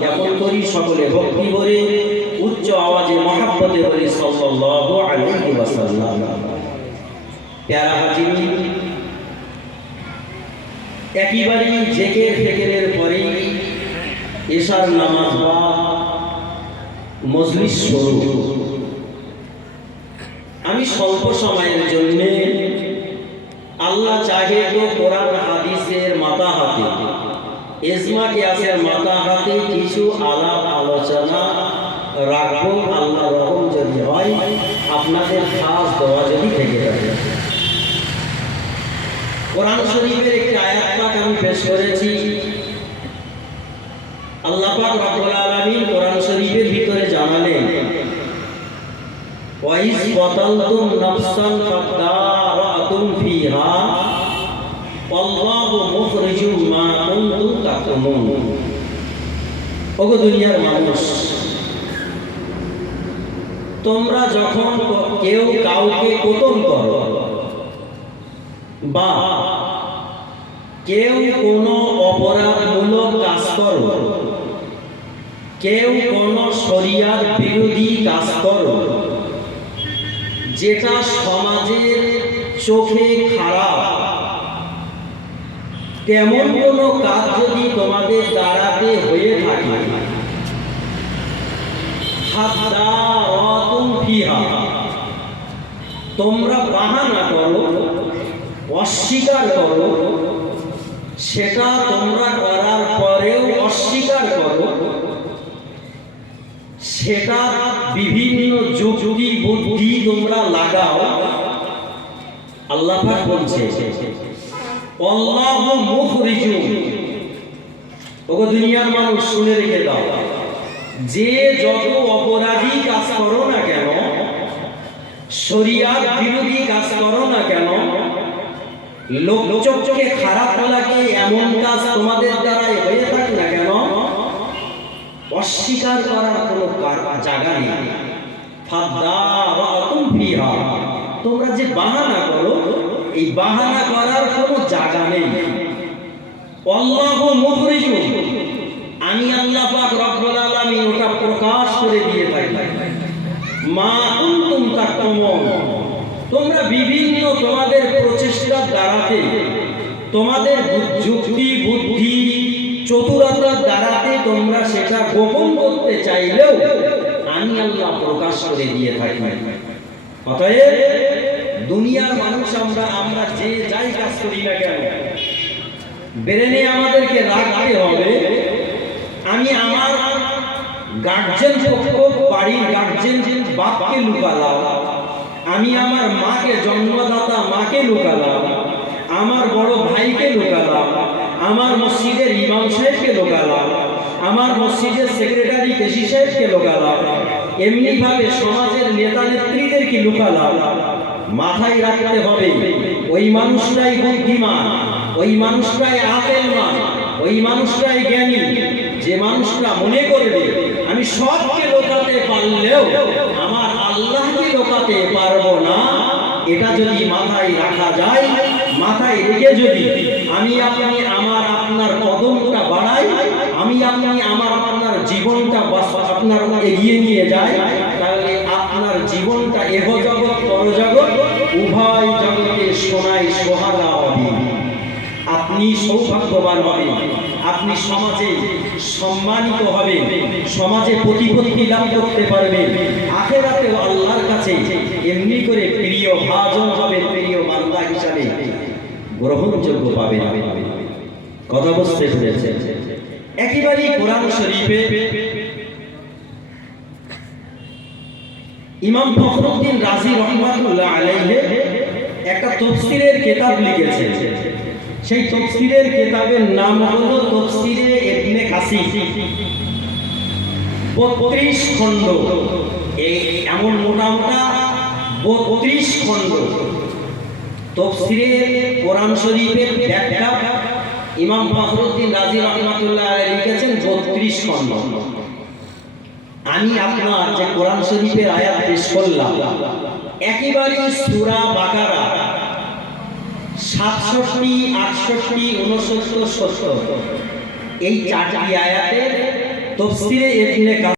জ্ঞাপন করি, সকলে ভক্তি ভরে উচ্চ আওয়াজে মহাব্বতে বলি সাল্লাল্লাহু আলাইহি ওয়াসাল্লাম। প্যারা হাজিরিন, একেবারে জিকির ফিকিরের পরে এশার নামাজ বা মজলিস শুরু। আমি স্বল্প সময়ের জন্য আল্লাহ চাহে তো কোরআন হাদিসের মাথা হাতে, ইজমা কিয়াসের মাথা হাতে কিছু আলাপ আলোচনা রাখবো। আল্লাহ রহম যদি হয়, আপনাদের খাস দোয়া যদি থেকে থাকে। কোরআন শরীফের একটি আয়াত পাক আমি পেশ করেছি। আল্লাহ পাক রব্বুল আলামিন কোরআন শরীফের ভিতরে জানালেন, ওয়াইজ কতালতুম নাফসান ফাদারাতুম ফিহা আল্লাহু মুখরিজুম মা কুনতুম তাকতুমুন। ওগো দুনিয়ার মানুষ, তোমরা যখন কেউ কাউকে কতল করো বা কেউ কোনো অপরাধমূলক কাজ করো, কেউ কোনো শরিয়াত বিরোধী কাজ করো, যেটা সমাজের চোখে খারাপ, তেমন কোনো কাজ যদি তোমাদের দ্বারাতে হয়ে থাকে, হাদারাতুম ফিহা, তোমরা বাহানা করো, অস্বীকার করো, সেটা তোমরা করার পরেও অস্বীকার করো, সেটা বিভিন্ন যুক্তি বুদ্ধি তোমরা লাগাও। আল্লাহ পাক বলছে, আল্লাহু মুখরিজুম। ওগো দুনিয়ার মানুষ, শুনে রেখে দাও, যে যত অপরাধী কাজ করো না কেন, শরিয়াত বিরোধী কাজ করো না কেন, লোক চোখে খারাপ লাগে এমন কাজ তোমাদের দ্বারাই হয়ে থাকে না কেন, অস্বীকার করার কোনো জায়গা নেই। ফাদারাতুম ফিহা, তোমরা যে বাহানা করো, এই বাহানা করার কোনো জায়গা নেই। আল্লাহু মুখরিজুম, আমি আল্লাহ পাক রব্বুল আলামিন ওটা প্রকাশ করে দিয়ে থাকি। মা কুনতুম তাকতুমুন, তোমরা বিভিন্ন তোমাদের প্রচেষ্টার দ্বারাতে, তোমাদের যুক্তি বুদ্ধি চতুরতার দ্বারাতে তোমরা সেটা গোপন করতে চাইলেও আমি আল্লাহ প্রকাশ করে দিয়ে থাকি। অতএব দুনিয়ার মানুষ আমরা যে যাই কাজ করি না কেন, ব্রেনে আমাদেরকে রাখতে হবে, আমি আমার গার্জেন পক্ষ, বাড়ির গার্জেন বাপকে লুকালাম, আমি আমার মাকে, জন্মদাতা মাকে লুকালাম, আমার বড় ভাইকে লুকালাম, আমার মসজিদের ইমাম সাহেবকে লুকালাম, আমার মসজিদের সেক্রেটারি কেসি সাহেবকে লুকালাম, এমনি ভাবে সমাজের নেতা নেত্রীদেরকে লুকালাম। মাথায় রাখতে হবে, ওই মানুষটাই বুদ্ধিমান, ওই মানুষটাই আকেলমান, ওই মানুষটাই জ্ঞানী, যে মানুষটা মনে করবে আমি সবকে লোকাতে পারলেও আমার আল্লাহকে লোকাতে পারবো না। এটা যদি মাথায় রাখা যায়, মাথায় রেখে যদি আমি আপনি আমার আপনার কদমটা বাড়াই, আমি আপনি আমার আপনার জীবনটা আপনার এগিয়ে নিয়ে যাই, তাহলে আপনার জীবনটা এহ জগৎ পরজগৎ উভয় জগতে সোনায় সোহাগা হবে। আপনি সৌভাগ্যবান হবেন, আপনি সমাজে সম্মানিত হবেন, সমাজে প্রতিপত্তি লাভ করতে পারবেন, আখিরাতেও আল্লাহর কাছে এমনি করে প্রিয় ভাজন হবে, প্রিয় বান্দা হিসাবে গ্রহণযোগ্য পাবেন। কথা বুঝতে পেরেছেন? একেবারেই কোরআন শরীফে ইমাম ফখরুদ্দিন রাজি রহমাতুল্লাহ আলাইহি একটা তাফসীরের কিতাব লিখেছেন। সেই তাফসীরের কিতাবের নাম হলো তাফসীরে ইবনে কাসির। 32 খণ্ড, এই এমন মোটা মোটা 32 খণ্ড তাফসীরে কোরআন শরীফের ব্যাখ্যা ইমাম ফখরুদ্দিন রাজি রহমাতুল্লাহ আলাইহি লিখেছেন 32 খণ্ড। আমি আপনার যে কোরআন শরীফের আয়াত পেশ করলাম, একেবারে সূরা বাকারা 67, 68, 69, 70 এই চারটি আয়াতের তাফসীরে ইবনে